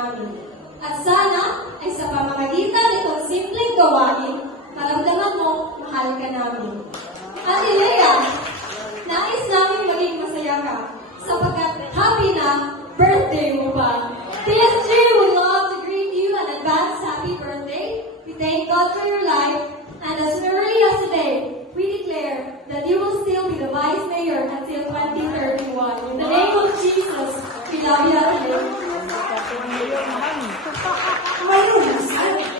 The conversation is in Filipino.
namin. At sana ay sa pamamagitan nitong simpleng gawain, maramdaman mo, mahal ka namin. Ate Lea, nais namin maging masaya ka, sapagkat happy na birthday mo pa. PSG would love to greet you an advance happy birthday. We thank God for your life, and as early as today, we declare that you will still be the Vice Mayor until 2031. In the name of Jesus, we love you, Ate Lea.